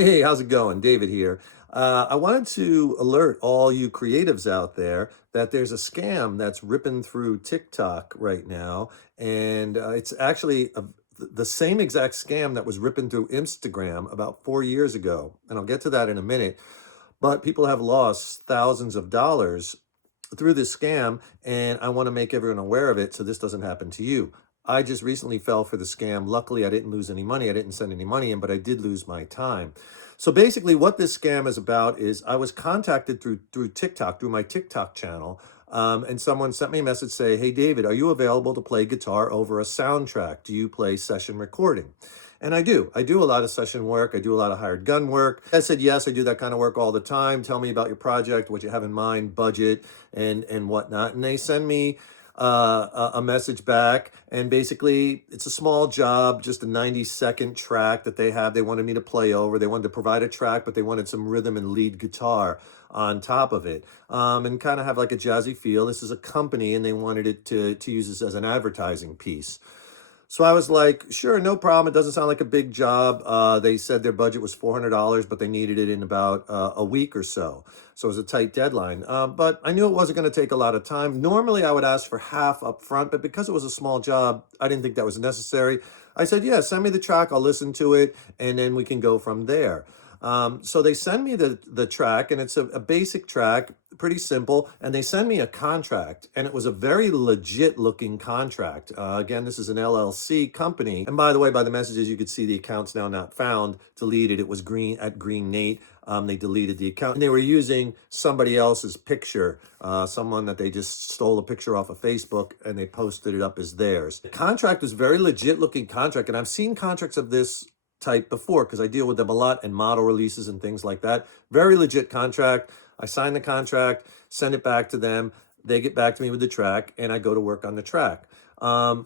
Hey, how's it going? David here. I wanted to alert all you creatives out there that there's a scam that's ripping through TikTok right now. And it's actually the same exact scam that was ripping through Instagram about 4 years ago. And I'll get to that in a minute. But people have lost thousands of dollars through this scam, and I want to make everyone aware of it so this doesn't happen to you. I just recently fell for the scam. Luckily, I didn't lose any money. I didn't send any money in, but I did lose my time. So basically, what this scam is about is I was contacted through TikTok, through my TikTok channel, and someone sent me a message say, "Hey, David, are you available to play guitar over a soundtrack? Do you play session recording?" And I do. I do a lot of session work. I do a lot of hired gun work. I said, yes, I do that kind of work all the time. Tell me about your project, what you have in mind, budget, and whatnot. And they send me a message back. And basically, it's a small job, just a 90-second track that they have. They wanted me to play over. They wanted to provide a track, but they wanted some rhythm and lead guitar on top of it, and kind of have like a jazzy feel. This is a company, and they wanted it to use this as an advertising piece. So I was like, sure, no problem. It doesn't sound like a big job. They said their budget was $400, but they needed it in about a week or so. So it was a tight deadline. But I knew it wasn't going to take a lot of time. Normally, I would ask for half up front, but because it was a small job, I didn't think that was necessary. I said, yeah, send me the track. I'll listen to it, and then we can go from there. So they send me the track, and it's a basic track, pretty simple, and they send me a contract, and it was a very legit looking contract. Again, this is an LLC company, and by the way, by the messages, you could see the account's now not found, deleted. It was Green at Green Nate. They deleted the account, and they were using somebody else's picture, someone that they just stole a picture off of Facebook, and they posted it up as theirs. The contract was very legit looking contract, and I've seen contracts of this type before because I deal with them a lot and model releases and things like that. Very legit contract. I sign the contract, send it back to them. They get back to me with the track, and I go to work on the track. It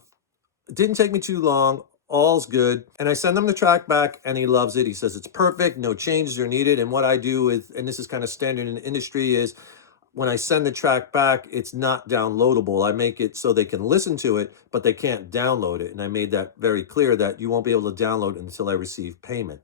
didn't take me too long. All's good. And I send him the track back, and he loves it. He says it's perfect. No changes are needed. And what I do is, and this is kind of standard in the industry, is when I send the track back, it's not downloadable. I make it so they can listen to it, but they can't download it. And I made that very clear that you won't be able to download it until I receive payment.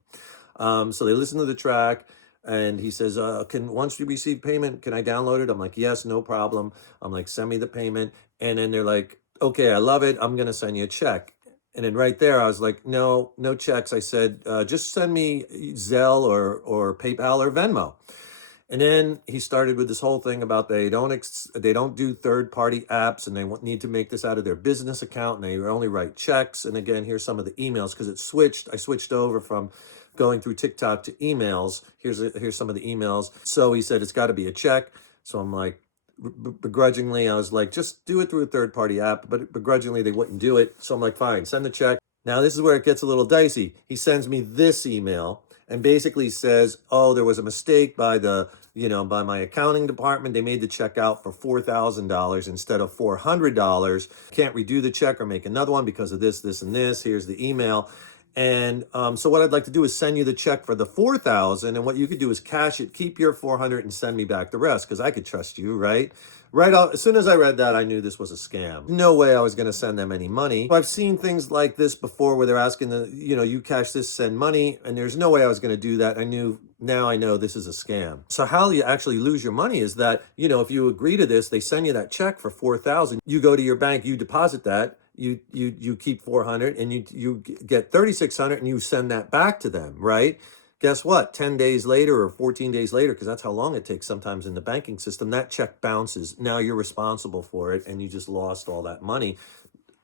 So they listen to the track, and he says, "Can once you receive payment, can I download it?" I'm like, "Yes, no problem." I'm like, "Send me the payment." And then they're like, "Okay, I love it. I'm gonna send you a check." And then right there, I was like, "No, no checks." I said, "Just send me Zelle or PayPal or Venmo." And then he started with this whole thing about they don't do third party apps, and they need to make this out of their business account, and they only write checks. And again, here's some of the emails because I switched over from going through TikTok to emails. Here's some of the emails. So he said it's got to be a check. So I'm like, begrudgingly, I was like, just do it through a third party app. But begrudgingly, they wouldn't do it. So I'm like, fine, send the check. Now this is where it gets a little dicey. He sends me this email and basically says, "Oh, there was a mistake by by my accounting department. They made the check out for $4,000 instead of $400. Can't redo the check or make another one because of this, this, and this. Here's the email." And so what I'd like to do is send you the check for the 4,000, and what you could do is cash it, keep your 400, and send me back the rest because I could trust you, right? Right out, as soon as I read that, I knew this was a scam. No way I was going to send them any money. I've seen things like this before where they're asking you cash this, send money, and there's no way I was going to do that. Now I know this is a scam. So how you actually lose your money is that, if you agree to this, they send you that check for 4,000. You go to your bank, you deposit that, you keep 400, and you get 3,600, and you send that back to them, right? Guess what? 10 days later or 14 days later, because that's how long it takes sometimes in the banking system, that check bounces. Now you're responsible for it, and you just lost all that money.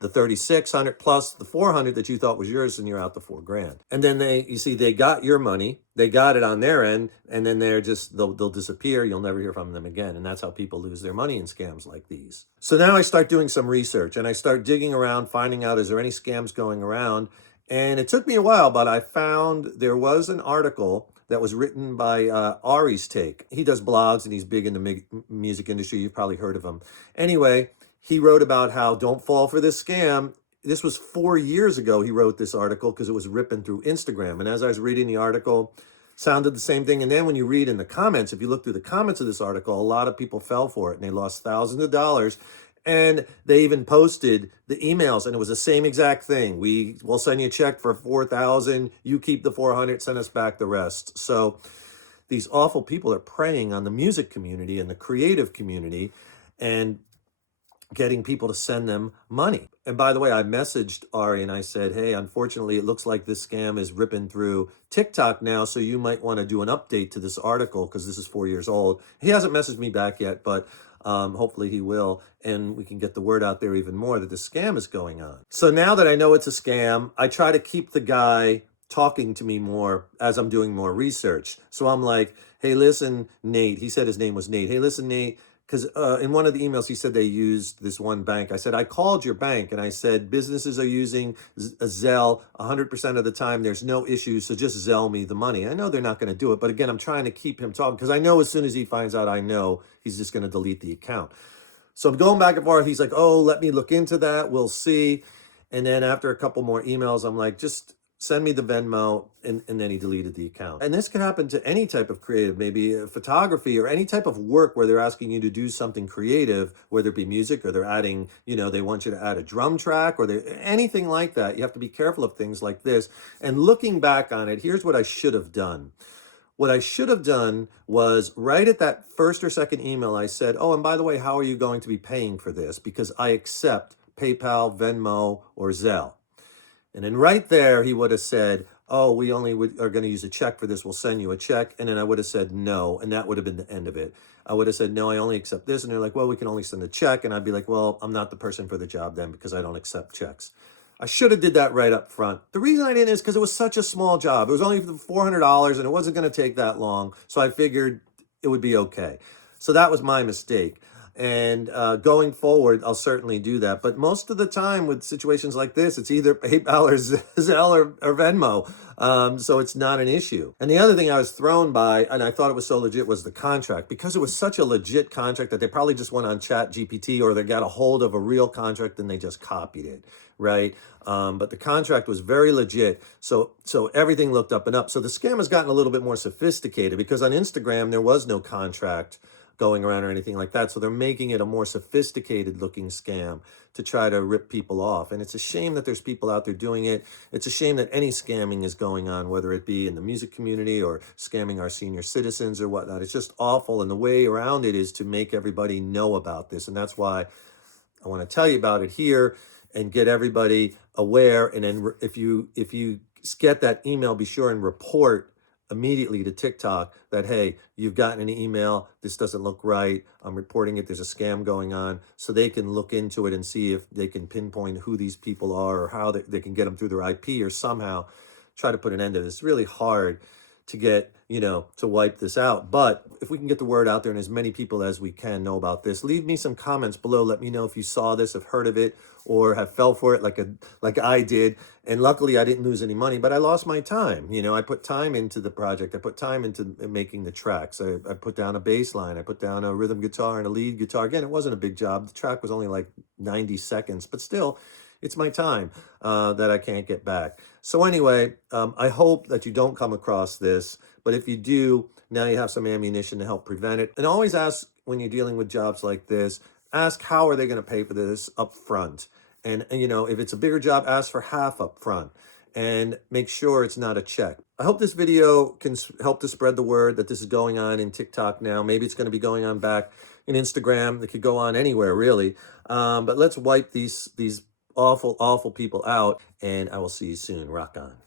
The 3,600 plus the 400 that you thought was yours, and you're out the $4,000. And then they got your money, they got it on their end, and then they'll disappear. You'll never hear from them again. And that's how people lose their money in scams like these. So now I start doing some research, and I start digging around, finding out, is there any scams going around? And it took me a while, but I found there was an article that was written by Ari's Take. He does blogs, and he's big in the music industry. You've probably heard of him. Anyway, he wrote about how don't fall for this scam. This was 4 years ago he wrote this article because it was ripping through Instagram. And as I was reading the article, sounded the same thing. And then when you read in the comments, if you look through the comments of this article, a lot of people fell for it, and they lost thousands of dollars. And they even posted the emails, and it was the same exact thing. We will send you a check for 4,000. You keep the 400, send us back the rest. So these awful people are preying on the music community and the creative community and getting people to send them money. And by the way, I messaged Ari and I said, hey, unfortunately, it looks like this scam is ripping through TikTok now. So you might want to do an update to this article because this is 4 years old. He hasn't messaged me back yet, but hopefully he will. And we can get the word out there even more that this scam is going on. So now that I know it's a scam, I try to keep the guy talking to me more as I'm doing more research. So I'm like, hey, listen, Nate. He said his name was Nate. Hey, listen, Nate. Because in one of the emails, he said they used this one bank. I said, I called your bank and I said, businesses are using Zelle 100% of the time. There's no issues. So just Zelle me the money. I know they're not going to do it. But again, I'm trying to keep him talking because I know as soon as he finds out, I know he's just going to delete the account. So I'm going back and forth. He's like, oh, let me look into that. We'll see. And then after a couple more emails, I'm like, just send me the Venmo, and then he deleted the account. And this can happen to any type of creative, maybe photography or any type of work where they're asking you to do something creative, whether it be music or they're adding, they want you to add a drum track or anything like that. You have to be careful of things like this. And looking back on it, here's what I should have done. What I should have done was right at that first or second email, I said, oh, and by the way, how are you going to be paying for this? Because I accept PayPal, Venmo, or Zelle. And then right there, he would have said, oh, we only are going to use a check for this. We'll send you a check. And then I would have said no. And that would have been the end of it. I would have said, no, I only accept this. And they're like, well, we can only send a check. And I'd be like, well, I'm not the person for the job then because I don't accept checks. I should have did that right up front. The reason I didn't is because it was such a small job. It was only $400 and it wasn't going to take that long. So I figured it would be okay. So that was my mistake. And going forward, I'll certainly do that. But most of the time with situations like this, it's either PayPal or Zelle or Venmo. So it's not an issue. And the other thing I was thrown by, and I thought it was so legit, was the contract. Because it was such a legit contract that they probably just went on ChatGPT or they got a hold of a real contract and they just copied it, right? But the contract was very legit. So everything looked up and up. So the scam has gotten a little bit more sophisticated because on Instagram, there was no contract going around or anything like that. So they're making it a more sophisticated looking scam to try to rip people off. And it's a shame that there's people out there doing it. It's a shame that any scamming is going on, whether it be in the music community or scamming our senior citizens or whatnot. It's just awful. And the way around it is to make everybody know about this. And that's why I want to tell you about it here and get everybody aware. And then if you get that email, be sure and report immediately to TikTok that, hey, you've gotten an email, this doesn't look right, I'm reporting it, there's a scam going on, so they can look into it and see if they can pinpoint who these people are or how they can get them through their IP or somehow try to put an end to this. It's really hard to get, to wipe this out. But if we can get the word out there and as many people as we can know about this, leave me some comments below. Let me know if you saw this, have heard of it, or have fell for it like I did. And luckily I didn't lose any money, but I lost my time. I put time into the project. I put time into making the tracks. I put down a bass line. I put down a rhythm guitar and a lead guitar. Again, it wasn't a big job. The track was only like 90 seconds, but still, it's my time that I can't get back. So anyway, I hope that you don't come across this, but if you do, now you have some ammunition to help prevent it. And always ask when you're dealing with jobs like this, ask how are they going to pay for this up front? And if it's a bigger job, ask for half up front and make sure it's not a check. I hope this video can help to spread the word that this is going on in TikTok now. Maybe it's going to be going on back in Instagram. It could go on anywhere, really. But let's wipe these awful, awful people out, and I will see you soon. Rock on.